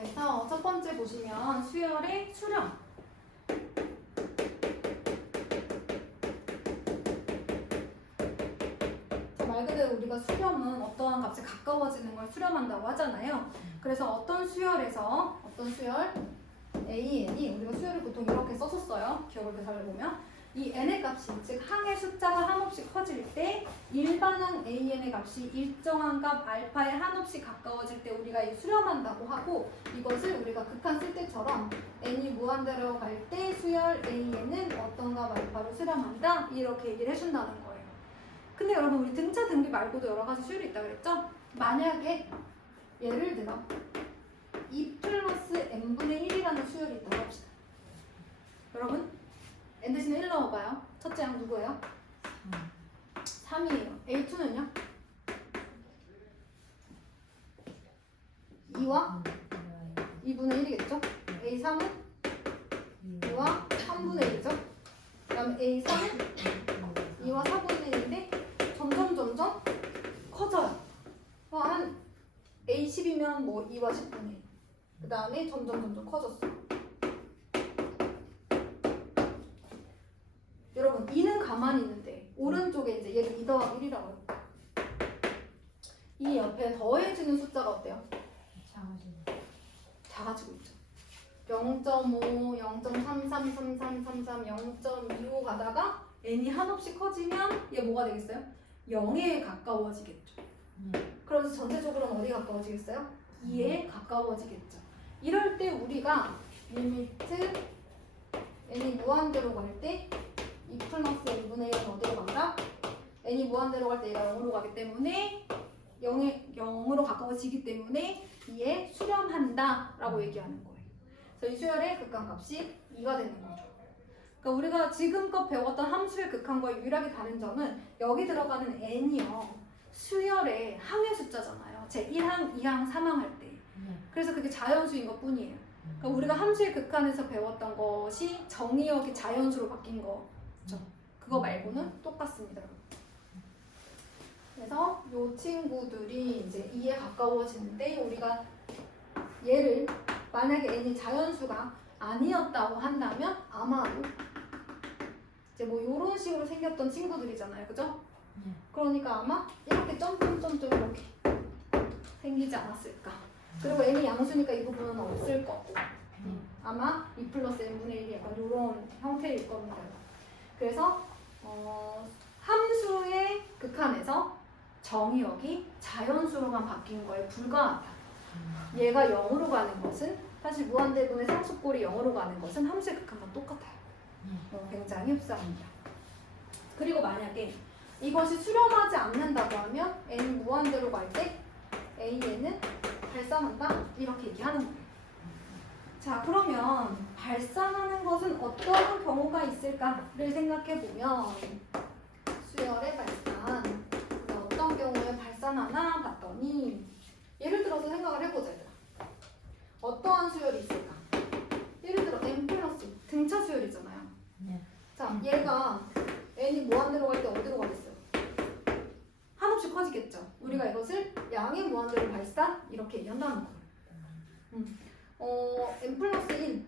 그래서 첫 번째 보시면 수열의 수렴. 말 그대로 우리가 수렴은 어떠한 값에 가까워지는 걸 수렴한다고 하잖아요. 그래서 어떤 수열에서 어떤 수열 AN이 우리가 수열을 보통 이렇게 썼었어요. 기억을 잘 보면 이 n의 값이 즉 항의 숫자가 한없이 커질 때 일반항 AN의 값이 일정한 값 알파에 한없이 가까워질 때 우리가 이 수렴한다고 하고 이것을 우리가 극한 쓸 때처럼 n이 무한대로 갈 때 수열 AN은 어떤 값 알파로 수렴한다 이렇게 얘기를 해준다는 거예요. 근데 여러분 우리 등차 등비 말고도 여러 가지 수열이 있다 그랬죠? 만약에 예를 들어 2 플러스 n분의 1이라는 수열이 있다고 합시다. 여러분 n 대신에 1 넣어봐요. 첫째 양 누구예요? 3이에요. A2는요? 2와 2분의 1이겠죠? A3은 2와 3분의 1이죠? 그 다음에 A4는 2와 4분의 1인데 점점 커져요. 한 A10이면 뭐 2와 10분의 1. 그 다음에 점점 커졌어. 여러분 2는 가만히 있는데 오른쪽에 이제 얘를 2 더하기 1이라고 해요. 이 옆에 더해지는 숫자가 어때요? 작아지고 있죠. 0.5, 0.333333, 0.25 가다가 n이 한없이 커지면 얘 뭐가 되겠어요? 0에 가까워지겠죠. 그러면서 전체적으로는 어디에 가까워지겠어요? 2에 가까워지겠죠. 이럴 때 우리가 리미트 n이 무한대로 갈 때 2 플러스 n분의 1은 어디로 간다? n이 무한대로 갈 때 얘가 0으로 가기 때문에 0으로 가까워지기 때문에 2에 수렴한다 라고 얘기하는 거예요. 그래서 이 수열의 극한값이 2가 되는 거죠. 그러니까 우리가 지금껏 배웠던 함수의 극한과 유일하게 다른 점은 여기 들어가는 n이요. 수열의 항의 숫자잖아요. 제 1항, 2항, 3항 할 때. 그래서 그게 자연수인 것 뿐이에요. 그러니까 우리가 함수의 극한에서 배웠던 것이 정의역이 자연수로 바뀐 거죠. 그거 말고는 똑같습니다. 그래서 이 친구들이 이제 2에 가까워지는데 우리가 얘를 만약에 n이 자연수가 아니었다고 한다면 아마도 이제 뭐 이런 식으로 생겼던 친구들이잖아요. 그죠? 그러니까 아마 이렇게 점점 이렇게 생기지 않았을까. 그리고 n이 양수니까 이 부분은 없을 거고 아마 2 플러스 n분의 1이 약간 이런 형태일 겁니다. 그래서 함수의 극한에서 정의역이 자연수로만 바뀐 거에 불과하다. 얘가 0으로 가는 것은 사실 무한대분의 상수꼴이 0으로 가는 것은 함수의 극한과 똑같아요. 굉장히 흡사합니다. 그리고 만약에 이것이 수렴하지 않는다고 하면 n 무한대로 갈 때 AN은 발산한다 이렇게 얘기하는 거예요. 자 그러면 발산하는 것은 어떤 경우가 있을까를 생각해 보면 수열의 발산 어떤 경우에 발산하나 봤더니 예를 들어서 생각을 해보자. 어떠한 수열이 있을까? 예를 들어 n 플러스 등차 수열이잖아요. 자 얘가 n이 무한대로 갈 때 어디로 가겠어요? 한없이 커지겠죠. 우리가 이것을 양의 무한대로 발산 이렇게 얘기한다는 거예요. n 플러스 1,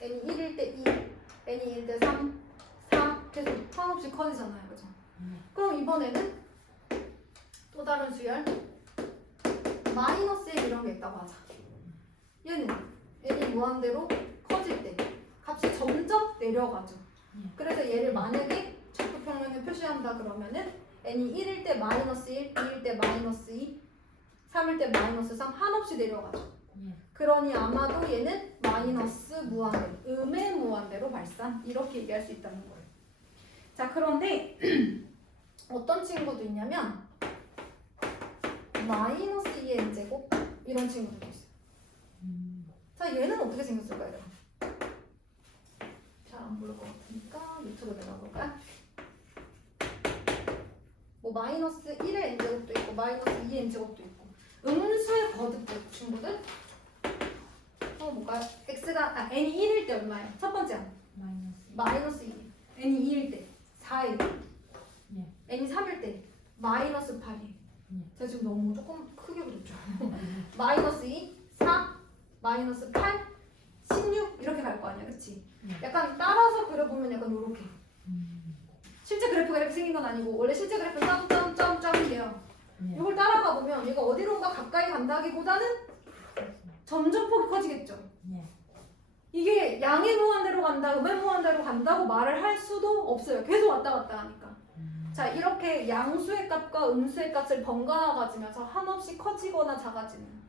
n이 1일 때 2, n이 1일 때 3, 4 계속 한없이 커지잖아요. 그죠? 그럼 이번에는 또 다른 수열 마이너스 1 이런 게 있다고 하자. 얘는 n이 무한대로 커질 때 값이 점점 내려가죠. 그래서 얘를 만약에 적극평면에 표시한다 그러면은 n이 1일 때 마이너스 1, 2일 때 마이너스 2, 3일 때 마이너스 3 한없이 내려가죠. 그러니 아마도 얘는 마이너스 무한대로, 음의 무한대로 발산 이렇게 얘기할 수 있다는 거예요. 자 그런데 어떤 친구도 있냐면 마이너스 2의 n제곱 이런 친구들도 있어요. 자 얘는 어떻게 생겼을까요? 잘 안 보일 것 같으니까 밑으로 내려볼까요? 뭐 마이너스 1의 n제곱도 있고 마이너스 2의 n제곱도 있고 음수의 거듭 친구들 뭘까요? x가 n이 1일 때 얼마예요? 첫 번째 마이너스 2 n이 2일 때 4일 n이 3일 때 마이너스 8일 제가 지금 너무 조금 크게 그렸죠? 마이너스 2, 4, 마이너스 마이너스 8, 16 이렇게 갈 거 아니야, 그치? 네. 약간 따라서 그려보면 약간 요렇게. 실제 그래프가 이렇게 생긴 건 아니고 원래 실제 그래프는 점점점점인데요. 네. 이걸 따라가 보면 얘가 어디론가 가까이 간다기보다는 점점 폭이 커지겠죠. 네. 이게 양의 무한대로 간다, 음의 무한대로 간다고 말을 할 수도 없어요. 계속 왔다 갔다 하니까. 자, 이렇게 양수의 값과 음수의 값을 번갈아 가지면서 한없이 커지거나 작아지는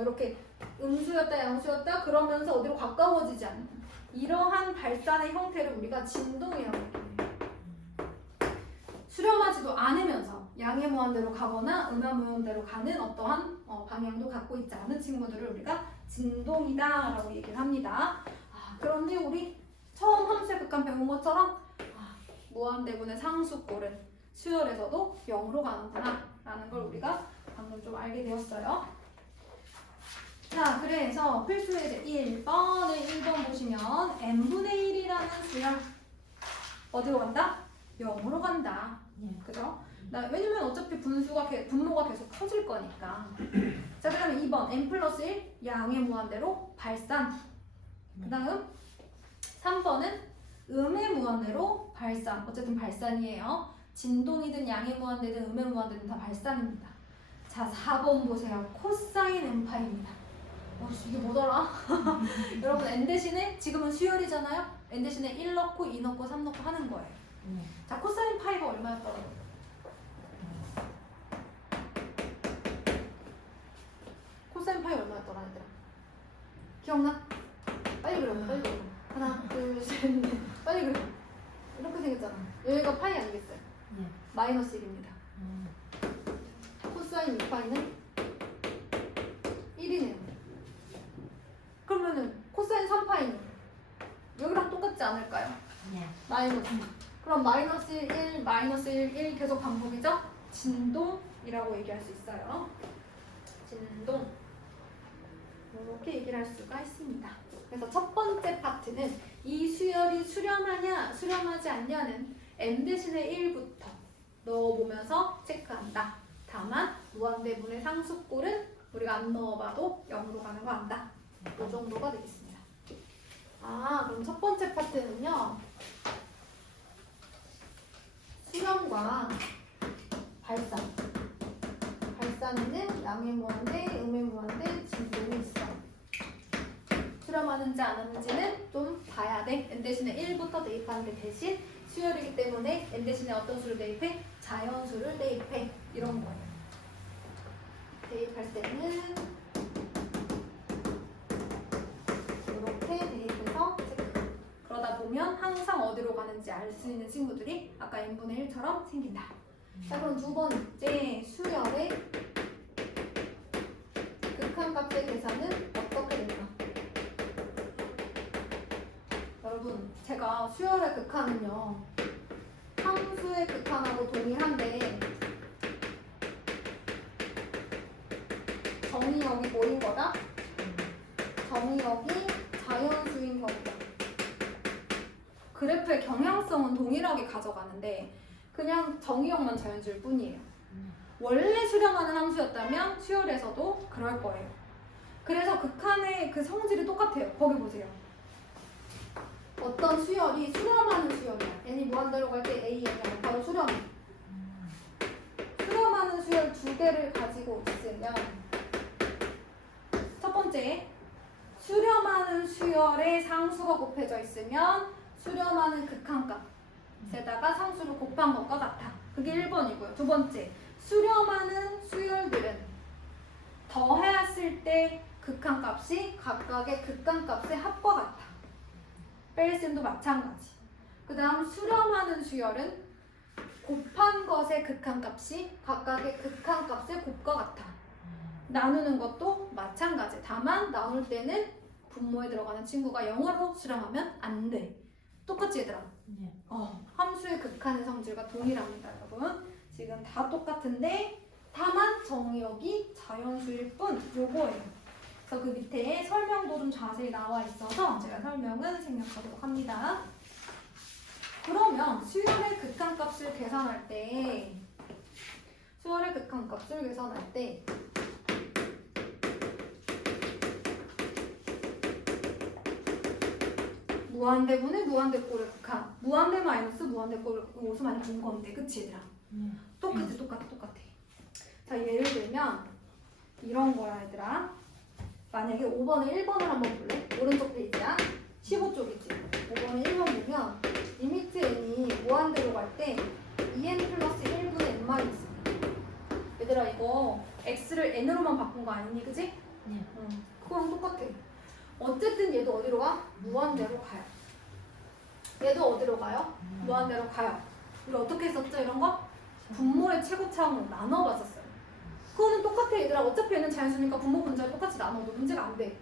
이렇게 음수였다 양수였다 그러면서 어디로 가까워지지 않는 이러한 발산의 형태를 우리가 진동이라고 해요. 수렴하지도 않으면서 양의 무한대로 가거나 음의 무한대로 가는 어떠한 방향도 갖고 있지 않은 친구들을 우리가 진동이다라고 얘기를 합니다. 그런데 우리 처음 함수의 극한 배운 것처럼 무한대분의 상수꼴은 수열에서도 0으로 가는구나 라는 걸 우리가 방금 좀 알게 되었어요. 자, 그래서 필수의 1번 보시면 n분의 1이라는 수열 어디로 간다? 0으로 간다. 그죠? 왜냐면 어차피 분모가 계속 커질 거니까. 자, 그 다음에 2번 n 플러스 1 양의 무한대로 발산. 그 다음 3번은 음의 무한대로 발산. 어쨌든 발산이에요. 진동이든 양의 무한대든 음의 무한대든 다 발산입니다. 자, 4번 보세요. 코사인 n파입니다. 이게 뭐더라? 여러분 n 대신에 지금은 수열이잖아요. n 대신에 1 넣고 2 넣고 3 넣고 하는 거예요. 자, 코사인 파이가 얼마였더라? 코사인 파이 얼마였더라, 얘들아? 기억나? 빨리 그려, 빨리 그려. 하나, 둘, 셋, 넷. 빨리 그려. 이렇게 생겼잖아. 여기가 파이 아니겠어요? 네. 마이너스 1입니다. 코사인 2파이는 1이네요. 그러면은 코사인 3파이는 여기랑 똑같지 않을까요? 네. 마이너스. 그럼 마이너스 1, 마이너스 1, 1 계속 반복이죠? 진동이라고 얘기할 수 있어요. 진동. 이렇게 얘기를 할 수가 있습니다. 그래서 첫 번째 파트는 이 수열이 수렴하냐, 수렴하지 않냐는 n 대신에 1부터 넣어보면서 체크한다. 다만 무한대분의 상수꼴은 우리가 안 넣어봐도 0으로 가는 거 안다. 이 정도가 되겠습니다. 그럼 첫 번째 파트는요. 수렴과 발산. 발산에는 양의 무한대, 음의 무한대, 진동이 있어. 수렴하는지 안 하는지는 좀 봐야 돼. n 대신에 1부터 대입하는데 대신 수열이기 때문에 n 대신에 어떤 수를 대입해? 자연수를 대입해. 이런 거예요. 대입할 때는 이렇게 대입해서 체크. 그러다 보면 항상 어디로 가는지 알 수 있는 친구들이 아까 n분의 1처럼 생긴다. 자, 그럼 두 번째 수열의 극한값의 계산은 어떻게 될까? 여러분, 제가 수열의 극한은요 함수의 극한하고 동일한데 정의역이 뭐인 거다? 정의역이 자연수인 경우다. 그래프의 경향성은 동일하게 가져가는데 그냥 정의역만 자연수일 뿐이에요. 원래 수렴하는 함수였다면 수열에서도 그럴 거예요. 그래서 극한의 그 성질이 똑같아요. 거기 보세요. 어떤 수열이 수렴하는 수열이야. n이 무한대로 갈 때 a, n이 바로 수렴. 수렴하는 수열 두 개를 가지고 있으면 첫 번째, 수렴하는 수열에 상수가 곱해져 있으면 수렴하는 극한값에다가 상수를 곱한 것과 같아. 그게 1번이고요. 두 번째, 수렴하는 수열들은 더해왔을 때 극한값이 각각의 극한값의 합과 같아. 뺄셈도 마찬가지. 그 다음 수렴하는 수열은 곱한 것의 극한값이 각각의 극한값의 곱과 같아. 나누는 것도 마찬가지. 다만 나눌 때는 분모에 들어가는 친구가 0으로 수렴하면 안 돼. 똑같지 얘들아? 네. 함수의 극한의 성질과 동일합니다. 여러분. 지금 다 똑같은데 다만 정의역이 자연수일 뿐. 요거예요. 그래서 그 밑에 설명도 좀 자세히 나와 있어서 제가 설명은 생략하도록 합니다. 그러면 수열의 극한값을 계산할 때 무한대분의 무한대꼴의 극한. 무한대 마이너스 무한대꼴의 옷을 많이 본 건데, 그치 얘들아? 똑같아. 자, 예를 들면 이런 거야 얘들아. 만약에 5번에 1번을 한번 볼래? 오른쪽 페이지야. 15쪽이지. 5번에 1번 보면 리미트 n이 무한대로 갈 때 2n 플러스 1분의 n 마이너스. 얘들아 이거 x를 n으로만 바꾼 거 아니니, 그지? 네. 그거랑 똑같아. 어쨌든 얘도 어디로 가? 무한대로 가요. 얘도 어디로 가요? 무한대로 가요. 우리 어떻게 했었죠 이런 거? 분모의 최고차항으로 나눠봤었어요. 그거는 똑같아 얘들아. 어차피 얘는 자연수니까 분모 분자를 똑같이 나눠도 문제가 안 돼.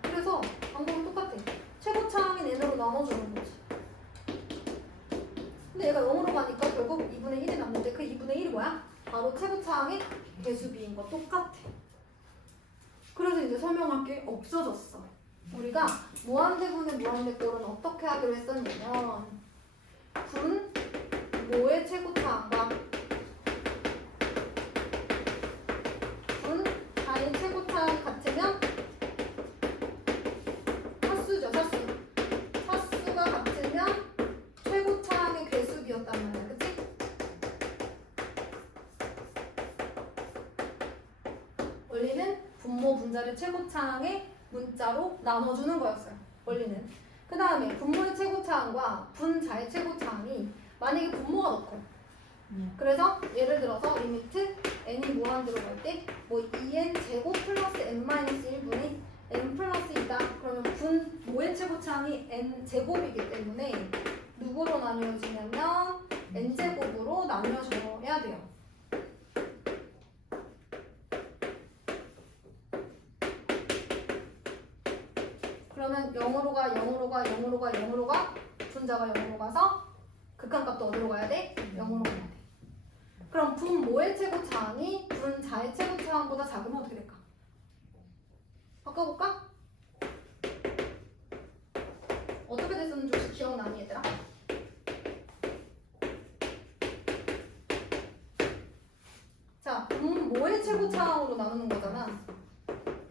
그래서 방법은 똑같아. 최고차항인 n으로 나눠주는 거지. 근데 얘가 0으로 가니까 결국 2분의 1이 남는데 그 2분의 1이 뭐야? 바로 최고차항의 개수비인 거 똑같아. 그래서 이제 설명할 게 없어졌어. 우리가 무한대분의 무한대꼴은 어떻게 하기로 했었냐면 분모의 최고차항과 분자의 최고차항이 같으면 차수죠, 차수. 차수가 같으면 최고차항의 괴수비였단 말이야, 그치? 원리는 분모 분자를 최고차항의 문자로 나눠주는 거였어요. 원리는. 그 다음에 분모의 최고차항과 분자의 최고차항이 만약에 분모가 넣고 그래서 예를 들어서 리미트 n이 무한대로 갈 때 뭐 2n 제곱 플러스 n 마이너스 1분의 n 플러스 2다. 그러면 분모의 최고차항이 n 제곱이기 때문에 누구로 나뉘어지냐면 n 제곱으로 나뉘어져야 돼요. 그러면 0으로 가 분자가 0으로 가서 극한값도 어디로 가야 돼? 0으로 가야 돼. 그럼 분모의 최고차항이 분자의 최고차항보다 작으면 어떻게 될까? 바꿔볼까? 어떻게 됐었는지 혹시 기억나니 얘들아? 자, 분모의 최고차항으로 나누는 거잖아.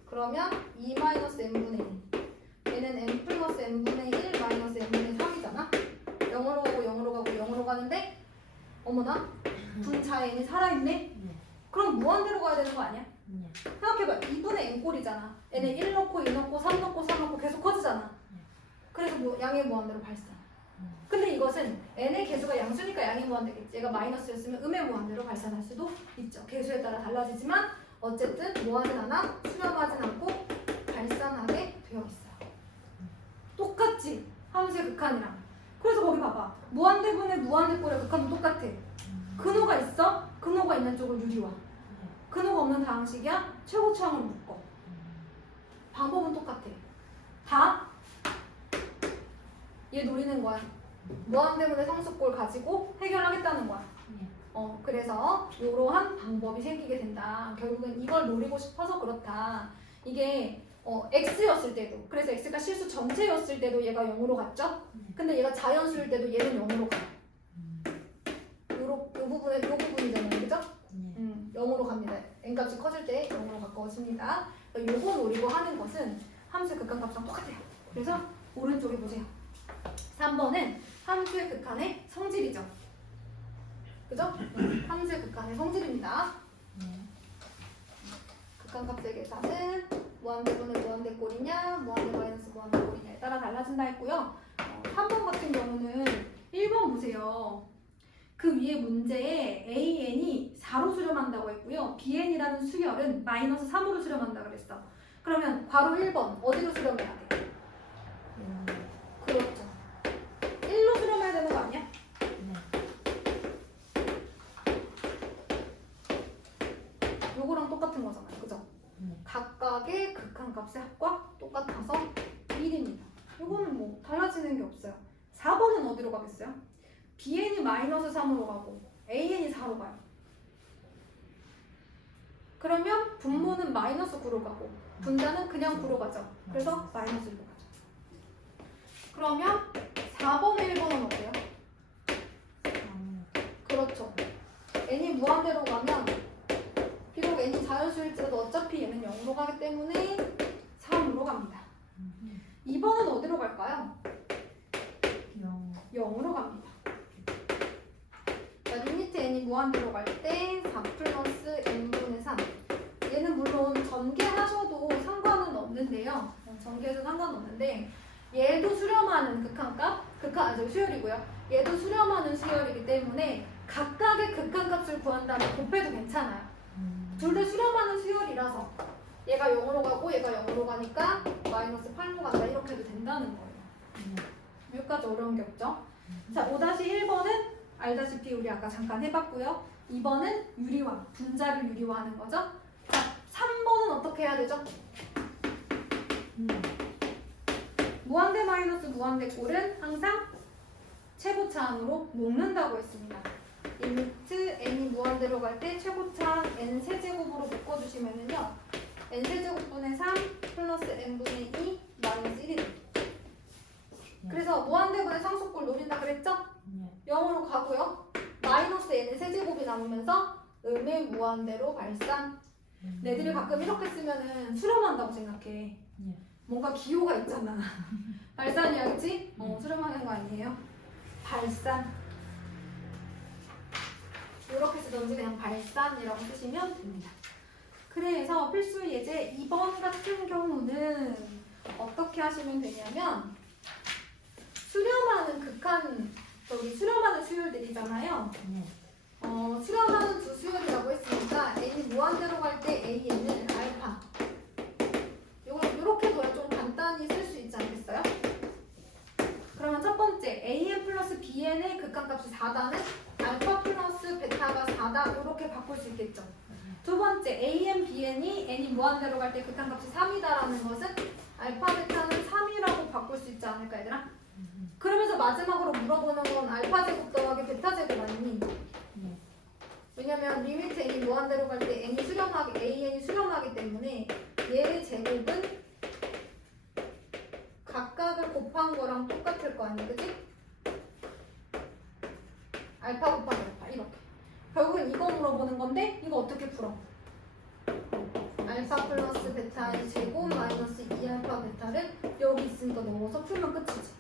그러면 2-n분의 1. 얘는 n 플러스 n분의 1 마이너스 n분의 3이잖아. 0으로 가는데 어머나 분자의 n이 살아있네? 그럼 무한대로 가야 되는 거 아니야? 생각해봐. 2분의 n꼴이잖아. n에 1 넣고 2 넣고 3 넣고 4 넣고 계속 커지잖아. 그래서 양의 무한대로 발산. 근데 이것은 n의 개수가 양수니까 양의 무한대겠지. 얘가 마이너스였으면 음의 무한대로 발산할 수도 있죠. 개수에 따라 달라지지만 어쨌든 뭐하진 않아? 수렴하진 않고 발산하게 되어 있어요. 똑같지? 함수의 극한이랑. 그래서 거기 봐봐. 무한대분의 무한대꼴의 극한도 똑같아. 근호가 있어? 근호가 있는 쪽을 유리화. 근호가 없는 다항식이야? 최고차항으로 묶어. 방법은 똑같아. 다 얘 노리는 거야. 무한대분의 상수꼴 가지고 해결하겠다는 거야. 그래서 이러한 방법이 생기게 된다. 결국은 이걸 노리고 싶어서 그렇다. 이게 x였을 때도, 그래서 x가 실수 전체였을 때도 얘가 0으로 갔죠? 근데 얘가 자연수일 때도 얘는 0으로 가. 요 부분이잖아요, 그죠? 0으로 갑니다. n값이 커질 때 0으로 가까워집니다. 요거 노리고 하는 것은 함수의 극한값이랑 똑같아요. 그래서 오른쪽에 보세요. 3번은 함수의 극한의 성질이죠. 그죠? 함수의 극한의 성질입니다. 극한값의 계산은 무한대분의 무한대꼴이냐, 무한대 마이너스 무한대꼴이냐에 따라 달라진다 했고요. 3번 같은 경우는 1번 보세요. 그 위에 문제에 AN이 4로 수렴한다고 했고요. BN이라는 수열은 마이너스 3으로 수렴한다 그랬어. 그러면 괄호 1번 어디로 수렴해야 돼? 그렇죠. 1로 수렴해야 되는 거 아니야? 요거랑 똑같은 거잖아요. 그죠? 각각의 극한값의 합과 똑같아서 1입니다. 요거는 뭐 달라지는 게 없어요. 4번은 어디로 가겠어요? BN이 마이너스 3으로 가고 AN이 4로 가요. 그러면 분모는 마이너스 9로 가고 분자는 그냥 9로 가죠. 그래서 마이너스 1로 가죠. 그러면 4번에 1번은 어때요? 그렇죠. n이 무한대로 가면 비록 n이 자연수일지라도 어차피 얘는 0으로 가기 때문에 3으로 갑니다. 2번은 어디로 갈까요? 0. 0으로 갑니다. 자, 리미트 n이 무한대로 갈 때 4 플러스 n분의 3. 얘는 물론 전개하셔도 상관은 없는데요. 전개해도 상관없는데 얘도 수렴하는 극한값, 수열이고요. 얘도 수렴하는 수열이기 때문에 각각의 극한값을 구한 다음에 곱해도 괜찮아요. 둘 다 수렴하는 수열이라서 얘가 0으로 가고 얘가 0으로 가니까 마이너스 8로 간다 이렇게 해도 된다는 거예요. 여기까지 어려운 게 없죠? 자, 5-1번은 알다시피 우리 아까 잠깐 해봤고요. 2번은 유리화, 분자를 유리화하는 거죠. 자, 3번은 어떻게 해야 되죠? 무한대 마이너스 무한대 꼴은 항상 최고차항으로 묶는다고 했습니다. 리미트 n이 무한대로 갈 때 최고차항 n 세제곱으로 묶어주시면은요. n 세제곱분의 3 플러스 n분의 2 마이너스 1이 돼요. 그래서 무한대분의 상수꼴 노린다 그랬죠? 0으로 가고요. 마이너스 n의 세제곱이 남으면서 음의 무한대로 발산. 얘들이 가끔 이렇게 쓰면은 수렴한다고 생각해. 뭔가 기호가 있잖아. 발산이야, 그치? 수렴하는 거 아니에요? 발산. 이렇게 쓰던지 그냥 발산이라고 쓰시면 됩니다. 그래서 필수 예제 2번 같은 경우는 어떻게 하시면 되냐면 수렴하는 수렴하는 수열들이잖아요. 수렴하는 두 수열이라고 했으니까 n이 무한대로 갈 때 an은 알파. 이걸 이렇게 둬야 좀 간단히 쓸 수 있지 않겠어요? 그러면 첫 번째 an 플러스 bn의 극한값이 4다는 알파 플러스 베타가 4다 이렇게 바꿀 수 있겠죠. 두 번째 an, bn이 n이 무한대로 갈 때 극한값이 3이다라는 것은 알파 베타는 3이라고 바꿀 수 있지 않을까 얘들아? 그러면서 마지막으로 물어보는 건 알파 제곱 더하기 베타 제곱 아니니? 왜냐면 리미트 n이 무한대로 갈 때 n이 an이 수렴하기 때문에 얘의 제곱은 각각을 곱한 거랑 똑같을 거 아니야, 그치? 알파 곱하기 알파 이렇게. 결국은 이거 물어보는 건데 이거 어떻게 풀어? 알파 플러스 베타의 제곱 마이너스 2알파 베타를 여기 있으니까 넣어서 풀면 끝이지.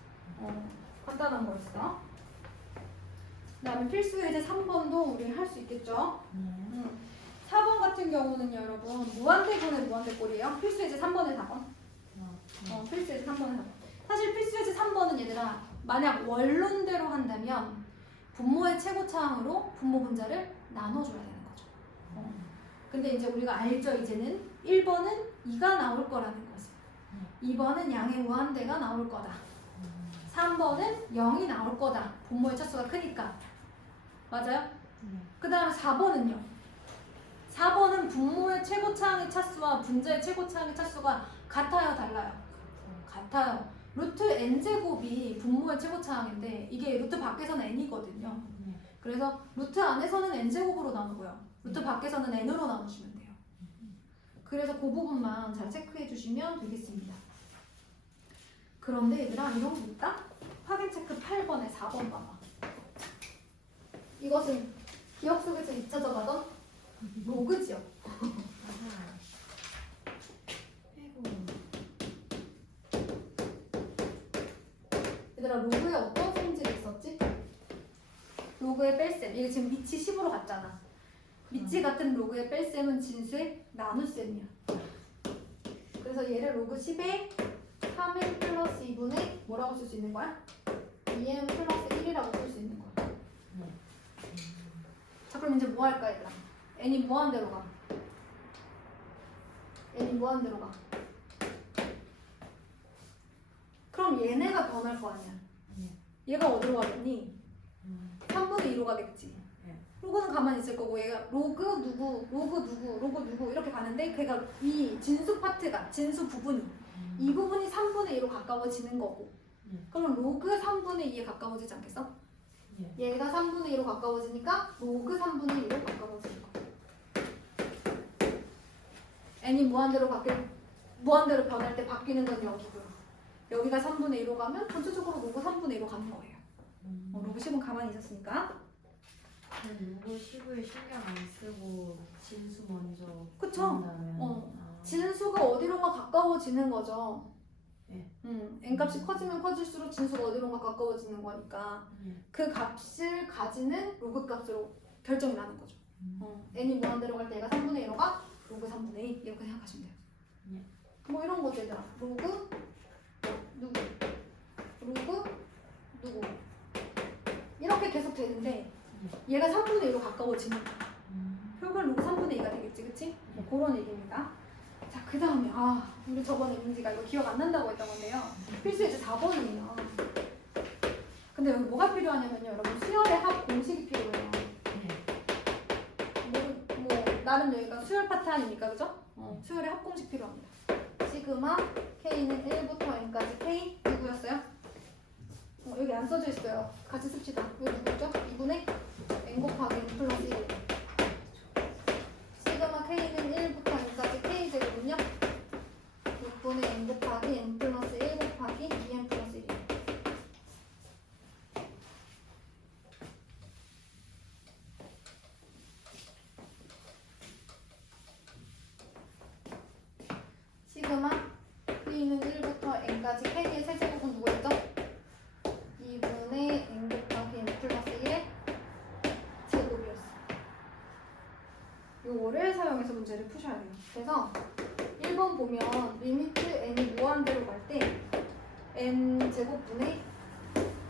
간단한 거였어. 그 다음에 필수 예제 3번도 우리 할 수 있겠죠? 4번 같은 경우는 여러분 무한대분의 무한대꼴이에요. 필수 예제 3번에 4번. 필수 예제 3번에 4번. 사실 필수 예제 3번은 얘들아 만약 원론대로 한다면 분모의 최고차항으로 분모 분자를 나눠줘야 되는 거죠. 근데 이제 우리가 알죠. 이제는 1번은 2가 나올 거라는 것을. 2번은 양의 무한대가 나올 거다. 3번은 0이 나올 거다. 분모의 차수가 크니까. 맞아요? 그 다음에 4번은요. 4번은 분모의 최고차항의 차수와 분자의 최고차항의 차수가 같아요? 달라요? 같아요. 루트 n제곱이 분모의 최고차항인데 이게 루트 밖에서는 n이거든요. 그래서 루트 안에서는 n제곱으로 나누고요. 루트 밖에서는 n으로 나누시면 돼요. 그래서 그 부분만 잘 체크해 주시면 되겠습니다. 그런데 얘들아 이런 거 있다? 확인 체크 8번에 4번 봐봐. 이것은 기억 속에서 잊혀져 가던 로그지요. 얘들아 로그에 어떤 성질이 있었지? 로그의 뺄셈. 이게 지금 밑이 10으로 갔잖아. 밑이 같은 로그의 뺄셈은 진수의 나눗셈이야. 그래서 얘를 로그 10에 3n 플러스 2분의 뭐라고 쓸 수 있는 거야? 2n 플러스 1이라고 쓸 수 있는 거야. 자 그럼 이제 뭐 할까 얘들아? n이 무한대로 가. n이 무한대로 가. 그럼 얘네가 변할 거 아니야. 얘가 어디로 가겠니? 3분의 2로 가겠지. 로그는 가만히 있을 거고 얘가 로그 누구 이렇게 가는데 걔가 이 진수 파트가 진수 부분이 이 부분이 3분의 2로 가까워지는 거고 그럼 로그 3분의 2에 가까워지지 않겠어? 얘가 3분의 2로 가까워지니까 로그 3분의 2로 가까워지는 거야. n이 무한대로 변할 때 바뀌는 건 여기고요. 여기가 3분의 2로 가면 전체적으로 로그 3분의 2로 가는 거예요. 로그 10은 가만히 있었으니까. 로그 10을 신경 안 쓰고 진수 먼저 그쵸? 본다면 진수가 어디론가 가까워지는 거죠. 네. n값이 커지면 커질수록 진수가 어디론가 가까워지는 거니까 그 값을 가지는 로그 값으로 결정이 나는 거죠. n이 무한대로 갈 때 얘가 3분의 1호가 로그 3분의 2 이렇게 생각하시면 돼요. 뭐 이런 거죠. 얘들아. 로그 누구 로그 누구 이렇게 계속 되는데 얘가 3분의 2로 가까워지는 거야. 결국은 로그 3분의 2가 되겠지, 그치? 뭐 그런 얘기입니다. 자, 그 다음에 우리 저번에 민지가 이거 기억 안 난다고 했던 건데요. 필수 이제 4번이에요. 근데 여기 뭐가 필요하냐면요, 여러분 수열의 합 공식이 필요해요. 뭐 나름 여기가 수열 파트 아닙니까, 그죠? 수열의 합 공식 필요합니다. 시그마 k는 1부터 n까지 k 누구였어요? 여기 안 써져 있어요. 같이 씁시다. 여기 누구죠? 2분의 n 곱하기 n 플러스 1. 시그마 k는 1부터 n까지 k 제곱은요? 6분의 n 곱하기 n 플러스 1 곱하기 2n 플러스 1. 시그마 k는 1부터 n까지 k의 세제곱은 누구였죠? 2분의 n 곱하기 n 플러스 1의 제곱이었어. 요거를 사용해서 문제를 푸셔야 돼요. 그래서 1번 보면 리미트 n이 무한대로 갈 때 n 제곱분의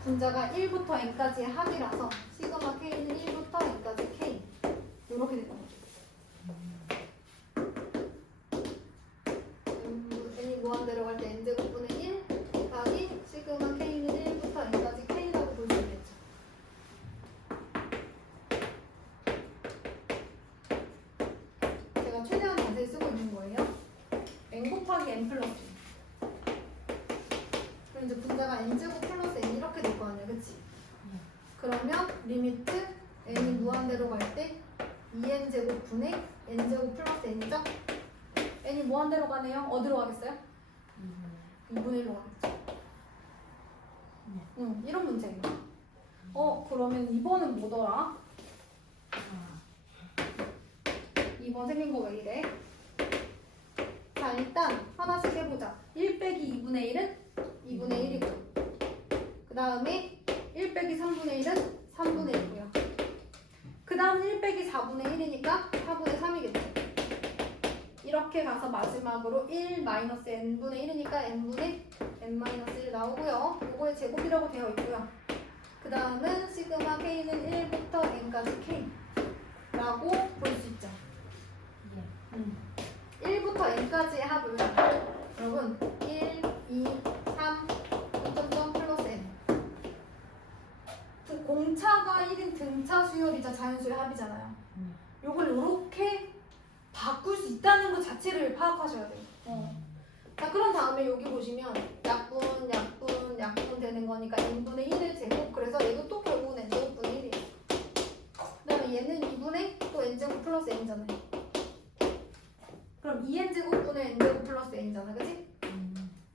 분자가 1부터 n까지의 합이라서 시그마 k는 1부터 n까지 k 이렇게 되는 거죠. n이 무한대로 갈 때 n 제곱분의 1 곱하기 시그마 k는 1부터 n까지 k라고 볼 수 있겠죠. 제가 최대한 자세히 쓰고 있는 거예요. n 곱하기 n 플러스. 그럼 이제 분자가 n제곱 플러스 n 이렇게 될 거 아니야, 그치? 그러면 리미트 n이 무한대로 갈 때 2n 제곱분의 n 제곱 플러스 n이죠? n이 무한대로 가네요. 어디로 가겠어요? 2분의 1로 가겠죠. 이런 문제예요. 그러면 2번은 뭐더라? 2번 생긴 거 왜 이래? 자, 일단 하나씩 해보자. 1 빼기 2분의 1은 2분의 1이고, 그 다음에 1 빼기 3분의 1은 3분의 1이고요. 그 다음 1 빼기 4분의 1이니까 4분의 3이겠죠. 이렇게 가서 마지막으로 1 마이너스 n분의 1이니까 n분의 n-1 나오고요. 요거의 제곱이라고 되어 있고요. 그 다음은 시그마 k는 1부터 n까지 k 라고 볼 수 있죠. 1부터 n까지의 합은 여러분 1, 2, 3, 점점 플러스 n. 공차가 1인 등차 수열이자 자연수의 합이잖아요. 요걸 이렇게 바꿀 수 있다는 것 자체를 파악하셔야 돼요. 자, 그런 다음에 여기 보시면 약분 되는 거니까 n분의 1의 제곱. 그래서 얘도 또 결국은 n제곱분의 1이에요. 그 다음에 얘는 2분의 또 n제곱 플러스 n이잖아요. 그럼 2n제곱분의 n제곱 플러스 n이잖아, 그치?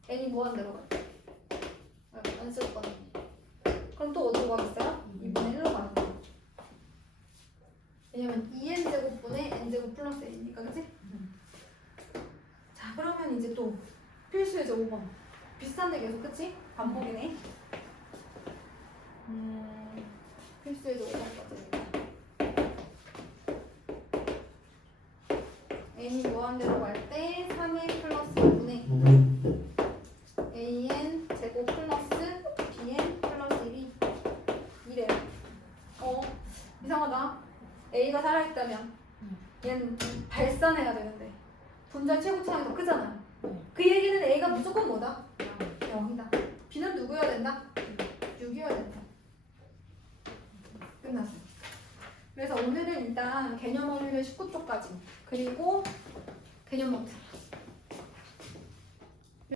n이 무한대로 가. 안 쓸 거네. 그럼 또 어디로 가겠어요? 2분의 1로 가는 거야. 왜냐면 2n제곱분의 n제곱 플러스 n이니까, 그치? 자, 그러면 이제 또 필수의 제 5번. 비슷한데 계속, 그치? 반복이네. 필수의 제 5번까지. n이 무한대로 갈 때 3n 플러스 2분의 an 제곱 플러스 bn 플러스 1이 이래요. 이상하다. a가 살아있다면 얘는 발산해야 되는데 분자 최고차이 더 크잖아요. 그 얘기는 a가 무조건 뭐다? 0이다. b는 누구여야 된다? 6이어야 된다. 끝났어요. 그래서 오늘은 일단 개념 원리를 19쪽까지 그리고 개념 명사